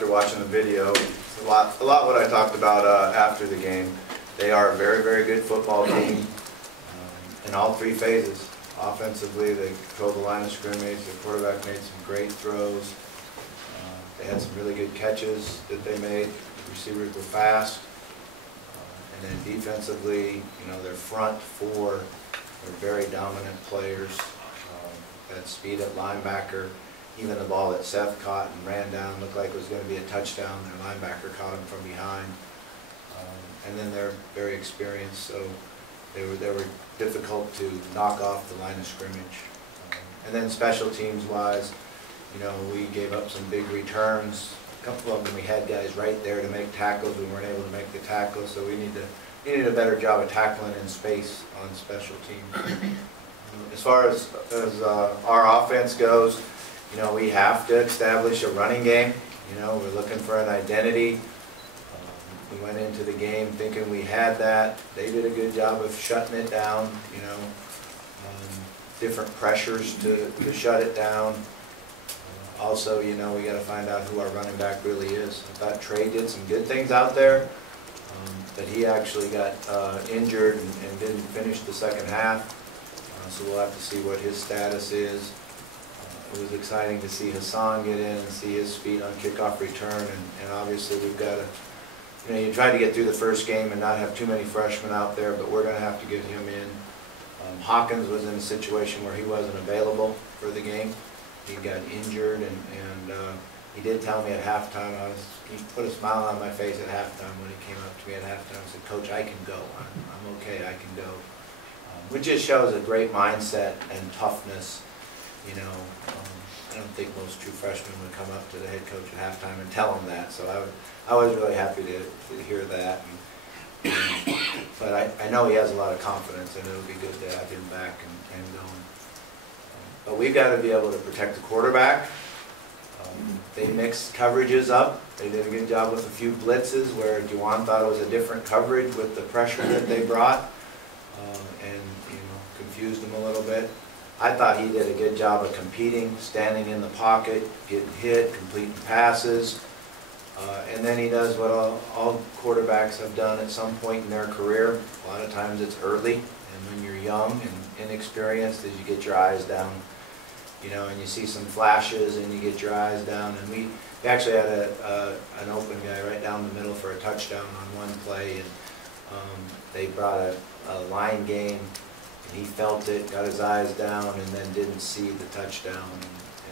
after watching the video. It's a lot what I talked about after the game. They are a very, very good football team in all three phases. Offensively, they controlled the line of scrimmage. The quarterback made some great throws. They had some really good catches that they made. The receivers were fast. And then defensively, their front four are very dominant players. Had speed at linebacker. Even the ball that Seth caught and ran down looked like it was going to be a touchdown. Their linebacker caught him from behind. And then they're very experienced, so they were difficult to knock off the line of scrimmage. And then special teams wise, we gave up some big returns. A couple of them we had guys right there to make tackles. We weren't able to make the tackles, so we needed a better job of tackling in space on special teams. As far as our offense goes, we have to establish a running game. We're looking for an identity. We went into the game thinking we had that. They did a good job of shutting it down, different pressures to shut it down. Also, we got to find out who our running back really is. I thought Trey did some good things out there, but he actually got injured and didn't finish the second half. So we'll have to see what his status is. It was exciting to see Hassan get in and see his speed on kickoff return, and obviously we've got to, you tried to get through the first game and not have too many freshmen out there, but we're going to have to get him in. Hawkins was in a situation where he wasn't available for the game. He got injured, and he did tell me at halftime, he put a smile on my face at halftime when he came up to me at halftime and said, "Coach, I can go. I'm okay, I can go." Which just shows a great mindset and toughness. I don't think most true freshmen would come up to the head coach at halftime and tell him that. So I was really happy to hear that. But I know he has a lot of confidence, and it'll be good to have him back and going. But we've got to be able to protect the quarterback. They mixed coverages up. They did a good job with a few blitzes where Juwan thought it was a different coverage with the pressure that they brought, and confused him a little bit. I thought he did a good job of competing, standing in the pocket, getting hit, completing passes. And then he does what all quarterbacks have done at some point in their career. A lot of times it's early, and when you're young and inexperienced, is you get your eyes down, and you see some flashes and you get your eyes down. And we actually had an open guy right down the middle for a touchdown on one play, and they brought a line game. He felt it, got his eyes down, and then didn't see the touchdown,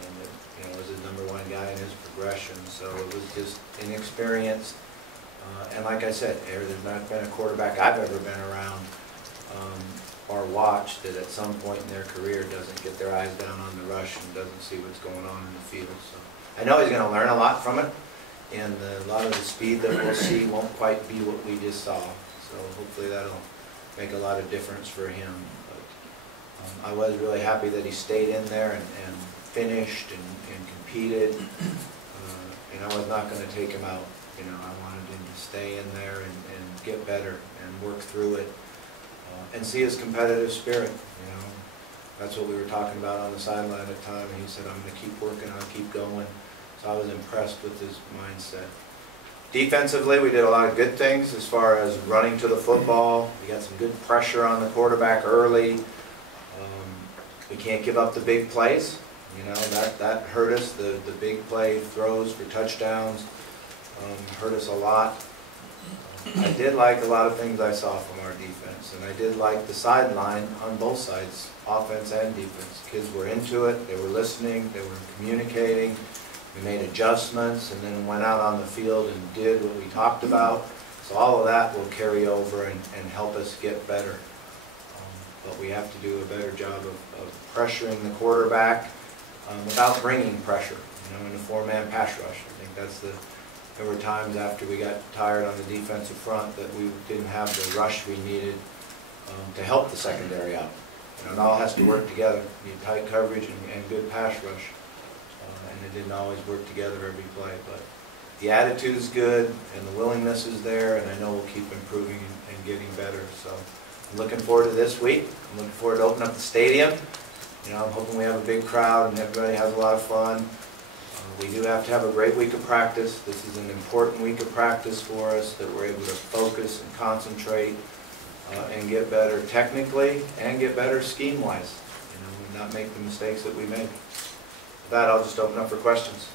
and was the #1 guy in his progression. So it was just inexperienced. And like I said, there's not been a quarterback I've ever been around or watched that at some point in their career doesn't get their eyes down on the rush and doesn't see what's going on in the field. So I know he's going to learn a lot from it, and a lot of the speed that we'll see won't quite be what we just saw. So hopefully that'll make a lot of difference for him. I was really happy that he stayed in there and finished and competed. And I was not going to take him out. I wanted him to stay in there and get better and work through it and see his competitive spirit. That's what we were talking about on the sideline at the time. And he said, "I'm going to keep working, I'll keep going." So I was impressed with his mindset. Defensively, we did a lot of good things as far as running to the football. We got some good pressure on the quarterback early. We can't give up the big plays. That hurt us. The big play throws for touchdowns hurt us a lot. I did like a lot of things I saw from our defense, and I did like the sideline on both sides, offense and defense. Kids were into it. They were listening. They were communicating. We made adjustments and then went out on the field and did what we talked about. So all of that will carry over and help us get better. But we have to do a better job of pressuring the quarterback without bringing pressure, in the four-man pass rush. I think there were times after we got tired on the defensive front that we didn't have the rush we needed to help the secondary out. It all has to work together. You need tight coverage and good pass rush. And it didn't always work together every play. But the attitude is good, and the willingness is there, and I know we'll keep improving and getting better. So I'm looking forward to this week. I'm looking forward to opening up the stadium. I'm hoping we have a big crowd and everybody has a lot of fun. We do have to have a great week of practice. This is an important week of practice for us, that we're able to focus and concentrate and get better technically and get better scheme-wise, and not make the mistakes that we made. With that, I'll just open up for questions.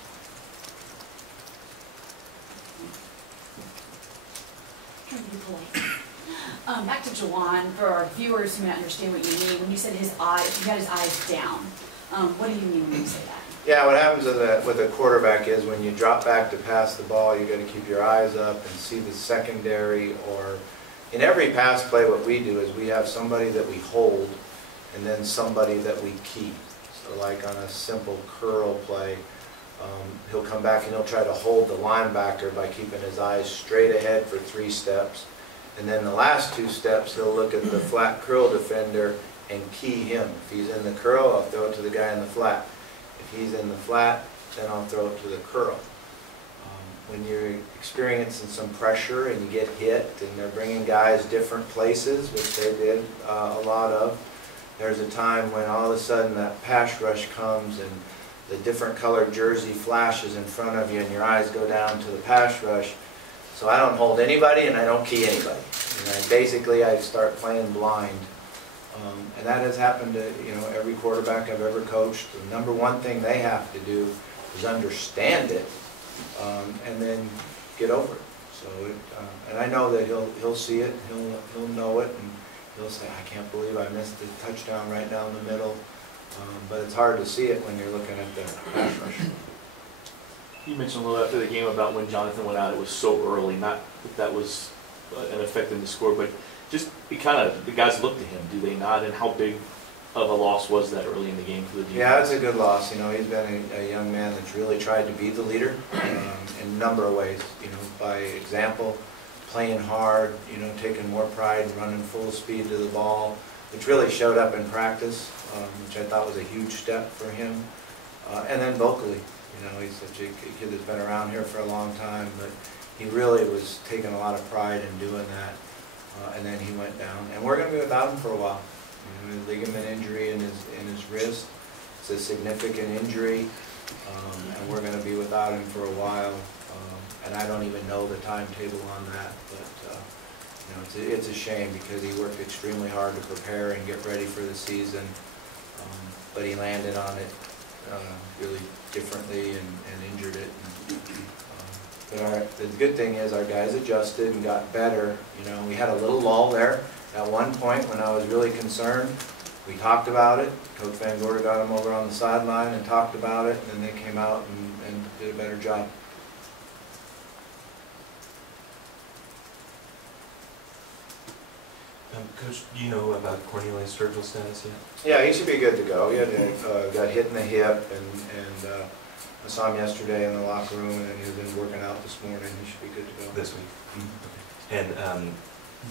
Back to Jawan, for our viewers who may not understand what you mean, when you said his eyes, he had his eyes down, what do you mean when you say that? Yeah, what happens with a quarterback is when you drop back to pass the ball, you got to keep your eyes up and see the secondary. Or in every pass play, what we do is we have somebody that we hold and then somebody that we keep. So like on a simple curl play, he'll come back and he'll try to hold the linebacker by keeping his eyes straight ahead for 3 steps. And then the last 2 steps, he'll look at the flat curl defender and key him. If he's in the curl, I'll throw it to the guy in the flat. If he's in the flat, then I'll throw it to the curl. When you're experiencing some pressure and you get hit and they're bringing guys different places, which they did a lot of, there's a time when all of a sudden that pass rush comes and the different colored jersey flashes in front of you and your eyes go down to the pass rush. So I don't hold anybody and I don't key anybody. Basically, I start playing blind. And that has happened to every quarterback I've ever coached. The number one thing they have to do is understand it and then get over it. So and I know that he'll see it, he'll know it, and he'll say, I can't believe I missed the touchdown right down the middle. But it's hard to see it when you're looking at the pass rush. You mentioned a little after the game about when Jonathan went out, it was so early. Not that was an effect in the score, but just the guys looked at him, do they not? And how big of a loss was that early in the game for the defense? Yeah, it's a good loss. He's been a young man that's really tried to be the leader in a number of ways. By example, playing hard, taking more pride and running full speed to the ball, which really showed up in practice, which I thought was a huge step for him. And then vocally, he's such a kid that's been around here for a long time, but he really was taking a lot of pride in doing that. And then he went down, and we're going to be without him for a while. A ligament injury in his wrist. It's a significant injury, and we're going to be without him for a while. And I don't even know the timetable on that, but it's a shame because he worked extremely hard to prepare and get ready for the season. But he landed on it really differently and injured it. But the good thing is our guys adjusted and got better. We had a little lull there at one point when I was really concerned. We talked about it. Coach Van Gorder got him over on the sideline and talked about it, and then they came out and did a better job. Coach, do you know about Cornelius' surgical status yet? Yeah, he should be good to go. He got hit in the hip, and I saw him yesterday in the locker room, and he's been working out this morning. He should be good to go. This week. Mm-hmm. And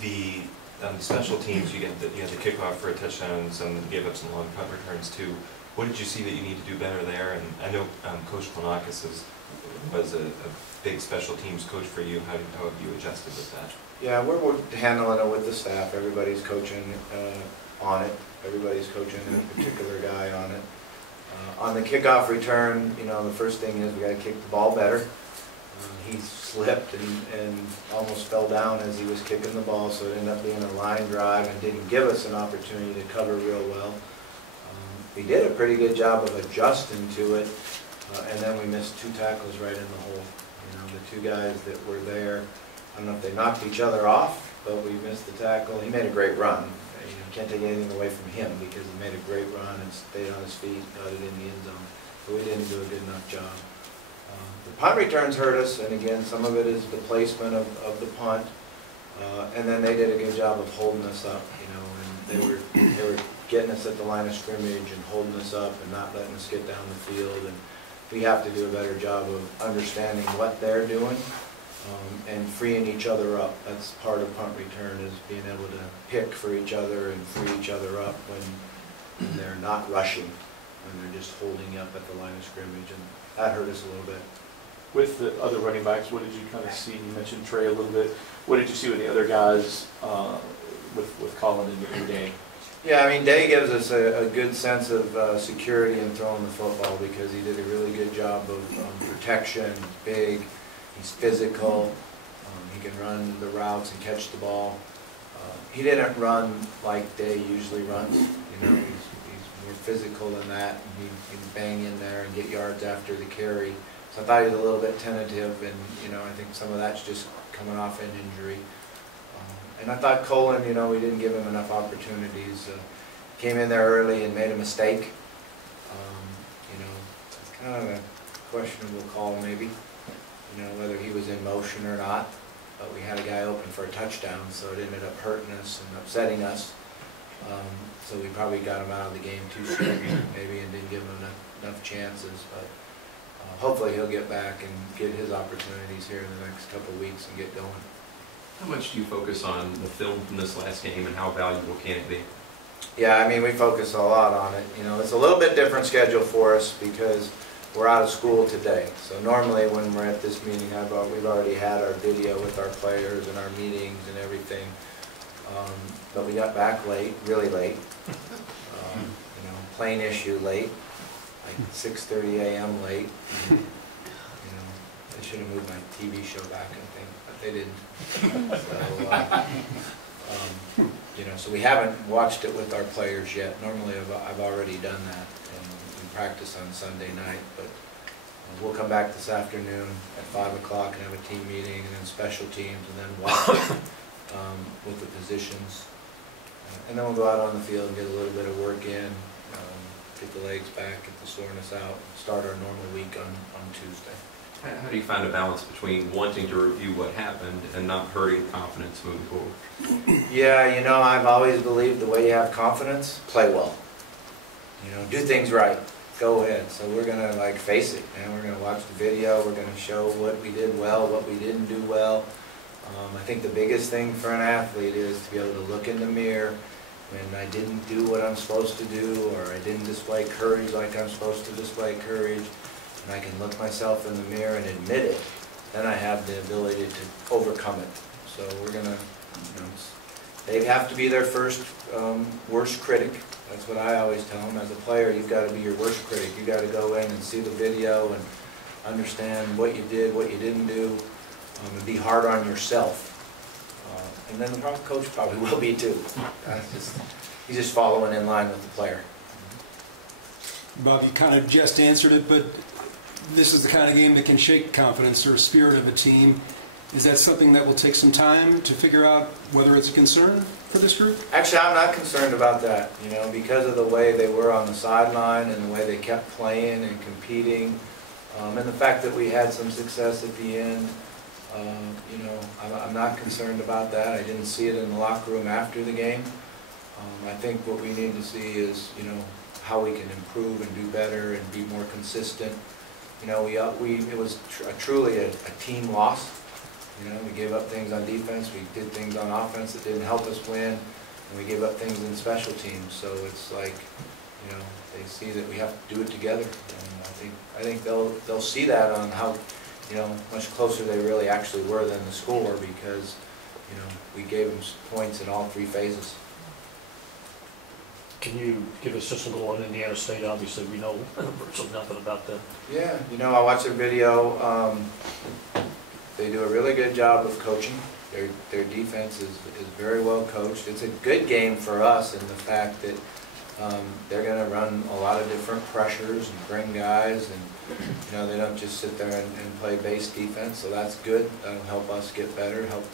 the special teams, you had the kickoff for a touchdown, and some gave up some long punt returns too. What did you see that you need to do better there? And I know Coach Planakis was a big special teams coach for you. How have you adjusted with that? Yeah, we're handling it with the staff. Everybody's coaching on it. Everybody's coaching a particular guy on it. On the kickoff return, the first thing is we got to kick the ball better. He slipped and almost fell down as he was kicking the ball, so it ended up being a line drive and didn't give us an opportunity to cover real well. We did a pretty good job of adjusting to it, and then we missed 2 tackles right in the hole. The 2 guys that were there, I don't know if they knocked each other off, but we missed the tackle. He made a great run. You can't take anything away from him because he made a great run and stayed on his feet, got it in the end zone. But we didn't do a good enough job. The punt returns hurt us, and again, some of it is the placement of the punt. And then they did a good job of holding us up, and they were getting us at the line of scrimmage and holding us up and not letting us get down the field. And we have to do a better job of understanding what they're doing and freeing each other up. That's part of punt return, is being able to pick for each other and free each other up when they're not rushing, when they're just holding up at the line of scrimmage, and that hurt us a little bit. With the other running backs, what did you kind of see? You mentioned Trey a little bit. What did you see with the other guys, with Colin and Dane? Yeah, I mean, Day gives us a good sense of security in throwing the football because he did a really good job of protection. He's big, he's physical, he can run the routes and catch the ball. He didn't run like Day usually runs. You know, he's more physical than that. And he can bang in there and get yards after the carry. So I thought he was a little bit tentative, and you know, I think some of that's just coming off an injury. And I thought Colin, you know, we didn't give him enough opportunities. Came in there early and made a mistake. You know, it's kind of a questionable call maybe, you know, whether he was in motion or not. But we had a guy open for a touchdown, so it ended up hurting us and upsetting us. So we probably got him out of the game too soon maybe and didn't give him enough chances. But hopefully he'll get back and get his opportunities here in the next couple of weeks and get going. How much do you focus on the film from this last game, and how valuable can it be? Yeah, I mean, we focus a lot on it. You know, it's a little bit different schedule for us because we're out of school today. So normally when we're at this meeting, we've already had our video with our players and our meetings and everything. But we got back late, really late. You know, plane issue late, like 6:30 a.m. late. You know, I should have moved my TV show back, I think, but they didn't. So, you know, so we haven't watched it with our players yet. Normally I've already done that in practice on Sunday night, but we'll come back this afternoon at 5 o'clock and have a team meeting and then special teams and then watch it with the positions. And then we'll go out on the field and get a little bit of work in, get the legs back, get the soreness out, and start our normal week on Tuesday. How do you find a balance between wanting to review what happened and not hurting confidence moving forward? Yeah, you know, I've always believed the way you have confidence, play well. You know, do things right. Go ahead. So we're going to, like, face it, man. We're going to watch the video. We're going to show what we did well, what we didn't do well. I think the biggest thing for an athlete is to be able to look in the mirror when I didn't do what I'm supposed to do, or I didn't display courage like I'm supposed to display courage, and I can look myself in the mirror and admit it. Then I have the ability to overcome it. So we're going to, you know, they have to be their first worst critic. That's what I always tell them. As a player, you've got to be your worst critic. You've got to go in and see the video and understand what you did, what you didn't do, and be hard on yourself. And then the coach probably will be too. He's just following in line with the player. Bob, you kind of just answered it, but this is the kind of game that can shake confidence or spirit of a team. Is that something that will take some time to figure out whether it's a concern for this group? Actually, I'm not concerned about that, you know, because of the way they were on the sideline and the way they kept playing and competing, and the fact that we had some success at the end. You know, I'm not concerned about that. I didn't see it in the locker room after the game. I think what we need to see is, you know, how we can improve and do better and be more consistent. You know, it was truly a team loss. You know, we gave up things on defense, we did things on offense that didn't help us win, and we gave up things in special teams. So it's like, you know, they see that we have to do it together. And I think they'll see that on how, you know, much closer they really actually were than the score, because, you know, we gave them points in all three phases. Can you give us just a little on Indiana State? Obviously, we know virtually nothing about them. Yeah, you know, I watched their video. They do a really good job of coaching. Their defense is very well coached. It's a good game for us in the fact that they're going to run a lot of different pressures and bring guys, and you know, they don't just sit there and play base defense. So that's good. That'll help us get better, help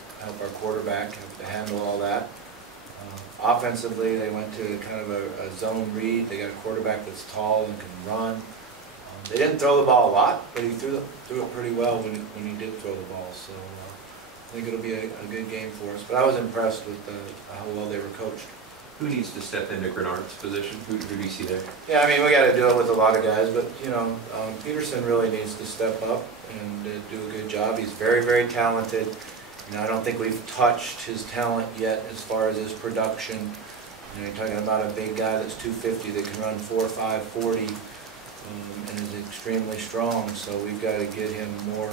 our quarterback have to handle all that. Offensively, they went to kind of a zone read. They got a quarterback that's tall and can run. They didn't throw the ball a lot, but he threw it pretty well when he did throw the ball. So I think it'll be a good game for us. But I was impressed with how well they were coached. Who needs to step into Grenard's position? Who do you see there? Yeah, I mean, we got to do it with a lot of guys, but you know, Peterson really needs to step up and do a good job. He's very, very talented. You know, I don't think we've touched his talent yet as far as his production. You know, you're talking about a big guy that's 250 that can run 4.5 40 and is extremely strong. So we've got to get him more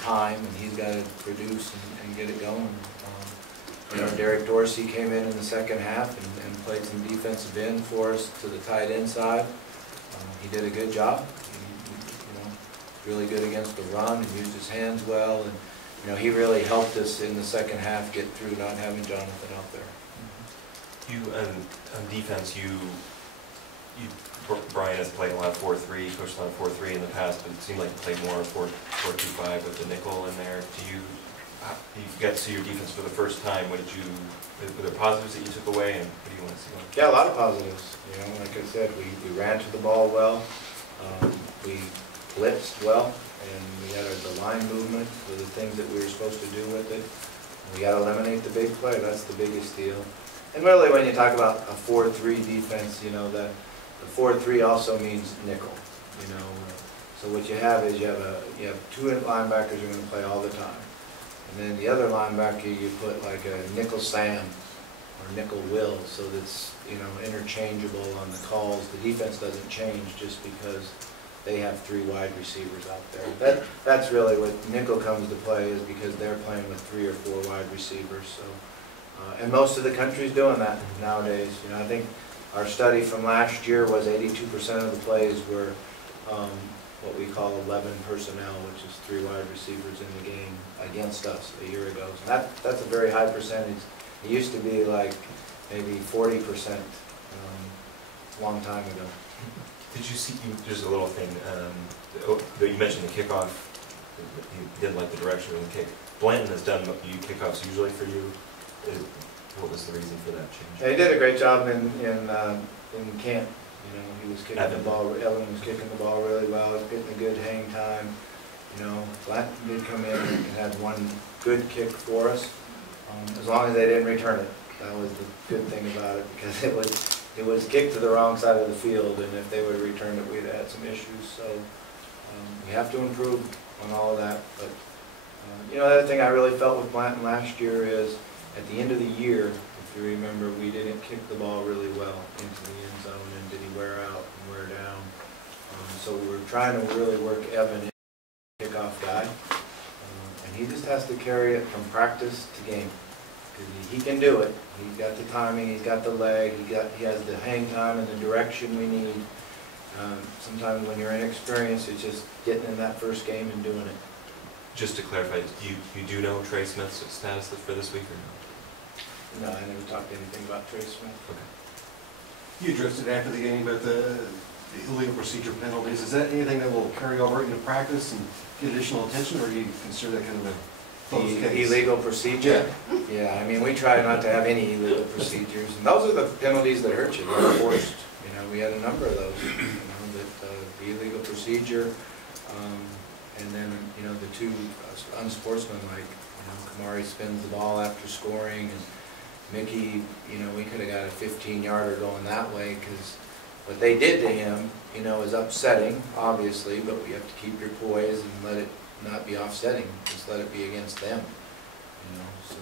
time, and he's got to produce and get it going. You know, Derek Dorsey came in the second half and played some defensive end for us to the tight end side. He did a good job. Really good against the run and used his hands well, and he really helped us in the second half get through not having Jonathan out there. You on defense, Brian has played a lot of 4-3, coached a lot of 4-3 in the past, but it seemed like you played more 4-2-5 with the nickel in there. You got to see your defense for the first time. Were there positives that you took away, and what do you want to see? Yeah, a lot of positives. Like I said, we ran to the ball well, we blitzed well, and we had the line movement for the things that we were supposed to do with it. We got to eliminate the big play. That's the biggest deal. And really, when you talk about a 4-3 defense, the 4-3 also means nickel. So what you have is you have two linebackers who are going to play all the time, and then the other linebacker you put like a nickel Sam or nickel Will, so that's interchangeable on the calls. The defense doesn't change just because they have three wide receivers out there. That's really what nickel comes to play, is because they're playing with 3 or 4 wide receivers. So, and most of the country's doing that nowadays. I think our study from last year was 82% of the plays were what we call 11 personnel, which is 3 wide receivers in the game against us a year ago. So that's a very high percentage. It used to be like maybe 40% a long time ago. Did you see, there's a little thing, you mentioned the kickoff, you didn't like the direction of the kick. Blanton has done kickoffs usually for you. What was the reason for that change? Yeah, he did a great job in camp. He was kicking the ball, Evan was kicking the ball really well, getting a good hang time. Blanton did come in and had one good kick for us, as long as they didn't return it. That was the good thing about it, because it was kicked to the wrong side of the field, and if they would have returned it, we'd have had some issues. So we have to improve on all of that. But the other thing I really felt with Blanton last year is, at the end of the year, if you remember, we didn't kick the ball really well into the end zone, and did he wear out and wear down. So we were trying to really work Evan in, kickoff guy, and he just has to carry it from practice to game. He can do it. He's got the timing, he's got the leg, he has the hang time and the direction we need. Sometimes when you're inexperienced, it's just getting in that first game and doing it. Just to clarify, you do know Trey Smith's status for this week or no? No, I never talked anything about Trey Smith. Okay. You addressed it after the game about the illegal procedure penalties. Is that anything that will carry over into practice and get additional attention, or do you consider that kind of a closed case? Illegal procedure? Yeah, I mean, we try not to have any illegal procedures, and those are the penalties that hurt you. They're forced. We had a number of those. The illegal procedure, and then the 2 unsportsmanlike. Kamari spins the ball after scoring, and Mickey, we could have got a 15-yarder going that way, because what they did to him, is upsetting, obviously, but we have to keep your poise and let it not be offsetting. Just let it be against them. So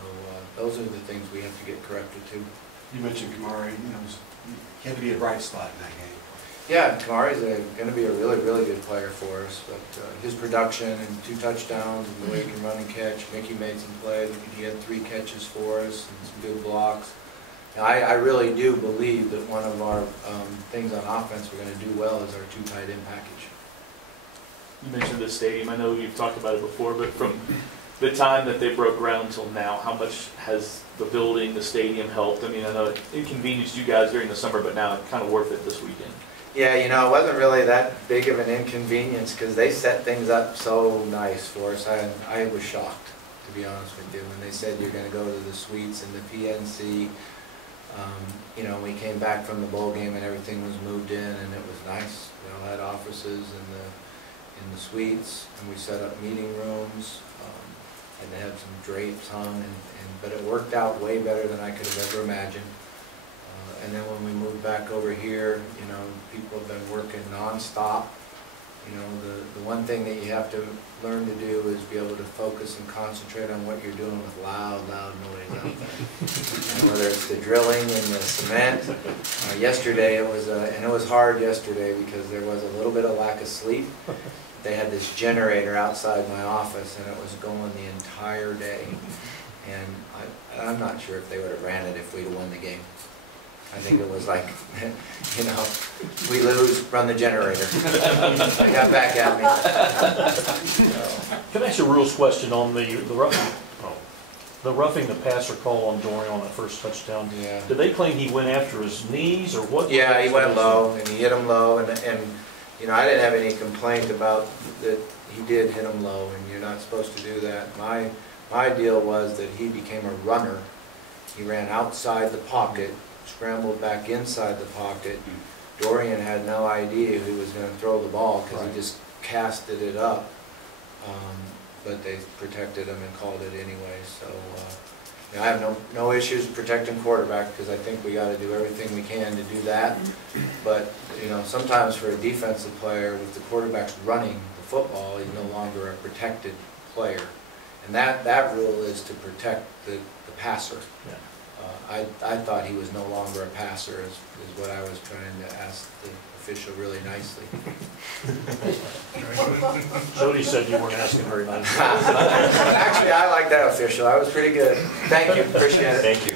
those are the things we have to get corrected too. You mentioned Kamari. He had to be a bright spot in that game. Yeah, Kamari's going to be a really, really good player for us. But his production and 2 touchdowns and the way he can run and catch. Mickey made some plays. He had 3 catches for us and some good blocks. Now, I really do believe that one of our things on offense we're going to do well is our 2 tight end package. You mentioned the stadium. I know you've talked about it before, but from the time that they broke ground until now, how much has the building, the stadium helped? I mean, I know it inconvenienced you guys during the summer, but now it's kind of worth it this weekend. Yeah, it wasn't really that big of an inconvenience, because they set things up so nice for us. I was shocked, to be honest with you, when they said you're going to go to the suites and the PNC. We came back from the bowl game and everything was moved in, and it was nice. We all had offices in the suites, and we set up meeting rooms, and they had some drapes hung, but it worked out way better than I could have ever imagined. And then when we moved back over here, people have been working nonstop. The one thing that you have to learn to do is be able to focus and concentrate on what you're doing with loud noise out there. Whether it's the drilling and the cement. Yesterday it was, and it was hard yesterday because there was a little bit of lack of sleep. They had this generator outside my office, and it was going the entire day. And I'm not sure if they would have ran it if we'd have won the game. I think it was like, you know, we lose, run the generator. They got back at me. Can I ask you a rules question on the roughing the passer call on Dorian on that first touchdown? Yeah. Did they claim he went after his knees or what? Yeah, he went low, and he hit him low, and you know, I didn't have any complaint about that. He did hit him low, and you're not supposed to do that. My deal was that he became a runner. He ran outside the pocket, scrambled back inside the pocket. Dorian had no idea who was going to throw the ball because he just casted it up. But they protected him and called it anyway. So you know, I have no issues protecting quarterback because I think we got to do everything we can to do that. But you know, sometimes for a defensive player, with the quarterback's running the football, he's no longer a protected player. And that rule is to protect the passer. Yeah. I thought he was no longer a passer, is what I was trying to ask the official really nicely. Jody said you weren't asking very nicely. Actually, I like that official. I was pretty good. Thank you. Appreciate it. Thank you.